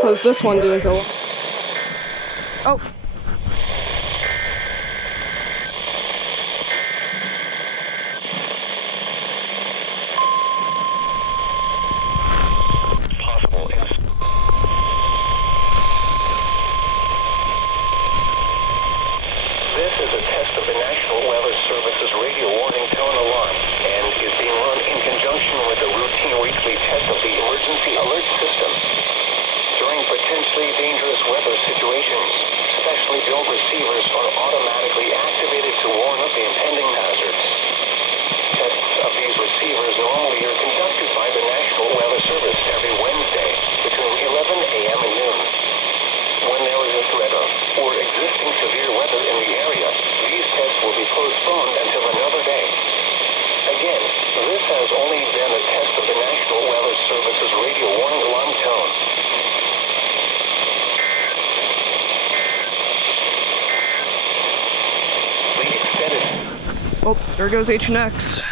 Because this one didn't go. Oh. This is a test of the National Weather Service's radio warning tone alarm and is being run in conjunction with a routine weekly test of the emergency alert system. During potentially dangerous weather situations, specially built receivers are automatically activated to warn of the impending hazards. Tests of these receivers normally are conducted by the National Weather Service every Wednesday between 11 a.m. and noon. When there is a threat of or existing severe weather in the area, these tests will be postponed until another day. Again, this has only been a test of the National Weather Service's radio warning alarm tone. Oh, there goes H&X.